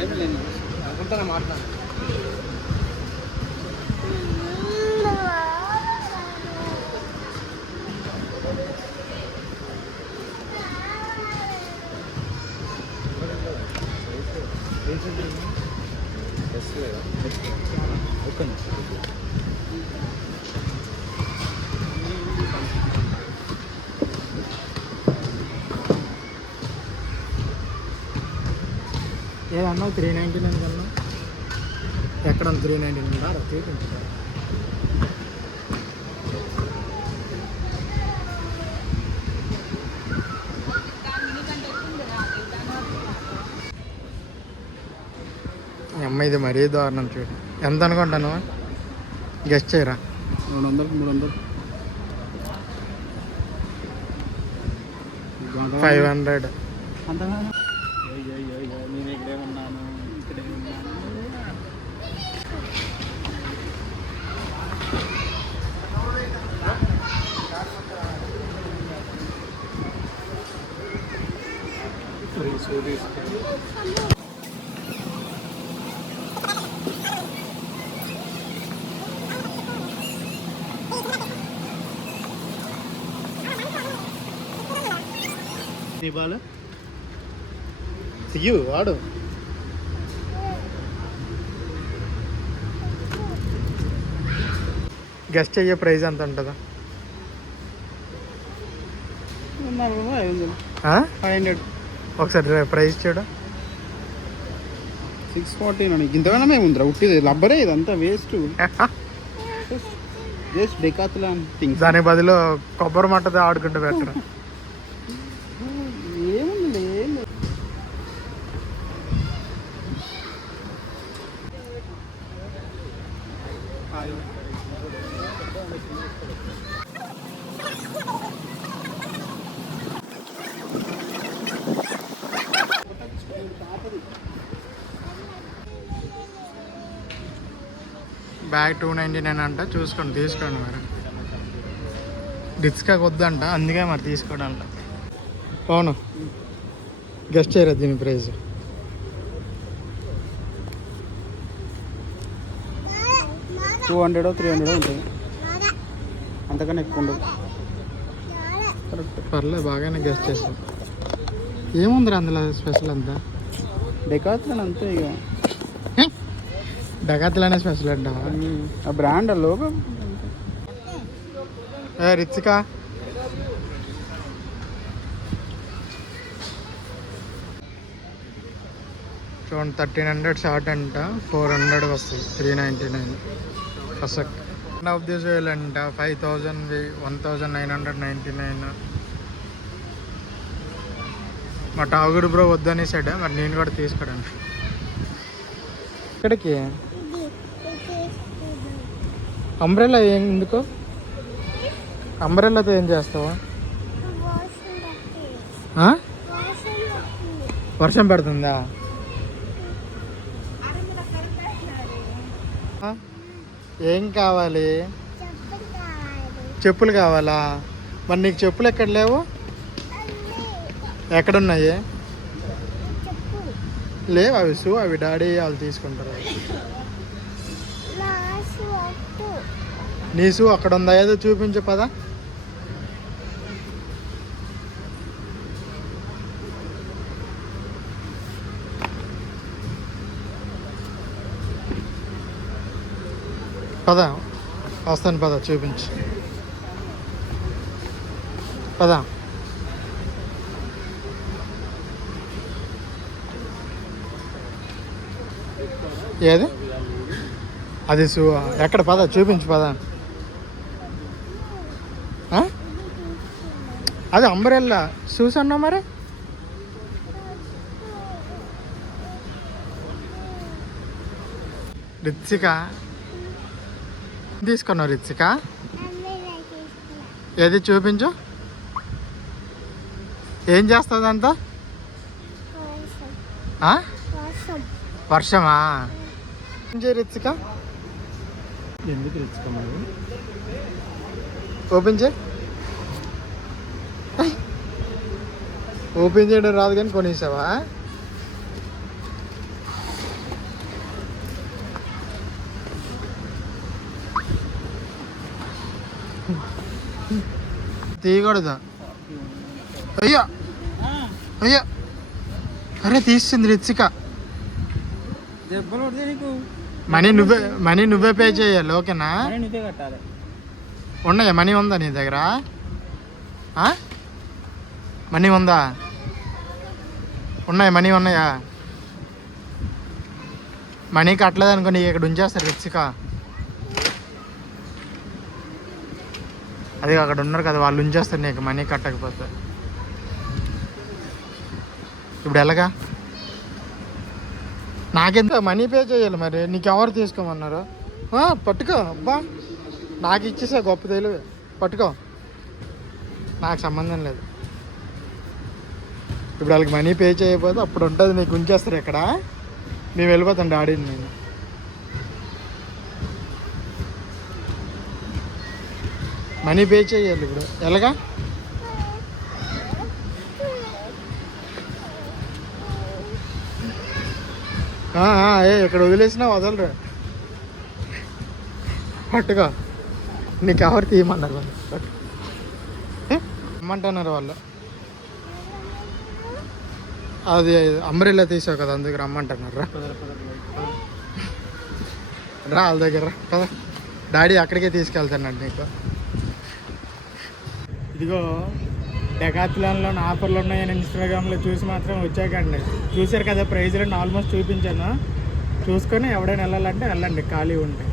ఏమి లేదు అనుకుంటా మాట్లాడు. ఏదన్నా 399 కన్నా ఎక్కడ 399 రా చూపించు. అమ్మ ఇది మరీ దారుణం చూడు. ఎంత అనుకుంటాను గెస్ట్ చేయరా? 200 300 500 అంతగా. నేను ఇక్కడే ఉన్నాను, ఇక్కడే ఉన్నాను. నీ బాల సిగ్గు వాడు. గెస్ట్ అయ్యే ప్రైస్ ఎంత ఉంటుందా? 500. ఒకసారి ప్రైస్ చూడ. 640 నన్ను ఇంతకన్నా మేము ఉందిరా ఉట్టిది లబ్బరే, ఇదంతా వేస్ట్. Just డెకాత్లాన్ things. దాని బదులు కొబ్బరి మట్టతో ఆడుకుంటూ పెట్టరు. ఏముంది బ్యాగ్ 299 అంట. చూసుకోండి, తీసుకోండి. మరి డిస్కా వద్దంట, అందుకే మరి తీసుకోండి అంట. అవును, గెస్ట్ చేయరా దీని ప్రైస్? $200 300 ఉంటుంది, అంతకన్నా ఎక్కువ ఉండదు. కరెక్ట్, పర్లేదు, బాగానే గెస్ట్ చేసాం. ఏముందిరా అందులో స్పెషల్ అంతా? డెకాత్లాన్ అంతే ఇక. డకాత్లానే స్పెషల్ అంట. ఆ బ్రాండ్ లోగో. రిచికా చూడండి, 1300 షార్ట్ అంట, 400 వస్తుంది, 399 ఫసక్. వన్ ఆఫ్ దిస్ వేల్ అంట 5000 1999. మా టాగుడు బ్రో వద్దని సైడ్, మరి నేను కూడా తీసుకోవడానికి. ఇక్కడికి అంబ్రెల్లా ఎందుకు? అంబ్రెల్లాతో ఏం చేస్తావా? వర్షం పడుతుందా? ఏం కావాలి? చెప్పులు కావాలా? మరి నీకు చెప్పులు ఎక్కడ లేవు? ఎక్కడున్నాయి? లేవు అవి. అవి డాడీ వాళ్ళు తీసుకుంటారు. నీ షూ అక్కడ ఉందా? ఏదో చూపించు పదా. పద, వస్తాను పద, చూపించు పద. ఏది అది? షూ ఎక్కడ? పద చూపించు పద. అది అంబ్రెల్లా షూస్ అన్నా మరి. రిచిక తీసుకున్నావు? రిచిక ఏది చూపించు. ఏం చేస్తుంది అంతా? వర్షమా? రిచిక ఎందుకు రిచిక మరి? ఓపెన్ చేయి. ఓపెన్ చేయడం రాదు కానీ కొనేసావా? తీయకూడదు. అయ్యో అయ్యో, అరే తీస్తుంది రిత్సిక. మనీ నువ్వే పే చేయాలి, ఓకేనా? ఉన్నాయా? మనీ ఉందా నీ దగ్గర? మనీ ఉందా? మనీ ఉన్నాయా? మనీ కట్టలేదు అనుకో, నీకు ఇక్కడ ఉంచేస్తారు రిత్సిక. అదే అక్కడ ఉన్నారు కదా, వాళ్ళు ఉంచేస్తారు నీకు మనీ కట్టకపోతే. ఇప్పుడు ఎలాగా? నాకెంత మనీ పే చేయాలి మరి? నీకు ఎవరు తీసుకోమన్నారు? పట్టుకో. అబ్బా, నాకు ఇచ్చేసా, గొప్ప తెలివి. పట్టుకో, నాకు సంబంధం లేదు. ఇప్పుడు వాళ్ళకి మనీ పే చేయకపోతే అప్పుడు ఉంటుంది, నీకు ఉంచేస్తారు ఇక్కడ. మేము వెళ్ళిపోతాం డాడీని నేను. మనీ పే చేయాలి ఇప్పుడు. ఎలాగా? ఇక్కడ వదిలేసినా వదలరు. పట్టుకో, నీకు ఎవరు తీయమన్నారు వాళ్ళు? రమ్మంటున్నారు వాళ్ళు. అది అంబ్రెల్లా తీసావు కదా, అందుకు రమ్మంటున్నారు. రా వాళ్ళ దగ్గర రా కదా, డాడీ అక్కడికే తీసుకెళ్తానండి నీకు. ఇదిగో డెకాథ్లాన్లో ఆఫర్లు ఉన్నాయని ఇన్స్టాగ్రామ్లో చూసి మాత్రం వచ్చాకండి. చూశారు కదా ప్రైజ్లను ఆల్మోస్ట్ చూపించాను. చూసుకొని ఎవడైనా వెళ్ళాలంటే వెళ్ళండి, ఖాళీ ఉంటే.